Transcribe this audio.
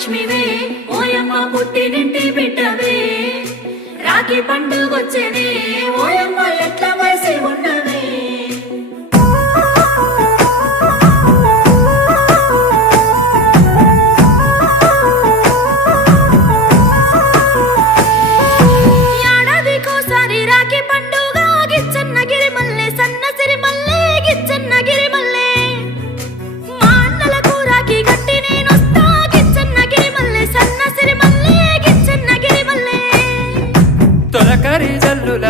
లక్ష్మివే ఓయమ్మ పుట్టినింటి బిడ్డవే రాఖీ పండుగొచ్చెనే ఓయమ్మ ఎట్ల వయసి ఉన్నవే ఏడాదికోసారి రాఖీ పండుగ గిచ్చన్నగిరి మల్లె సన్నసిరి మల్లె గిచ్చన్నగిరి మల్లె మా అన్నలకు రాఖీ గట్టి నేనొస్తా గిచ్చన్నగిరి మల్లె సన్నసిరి మల్లె గిచ్చన్నగిరి మల్లె తొలకరి జల్లుల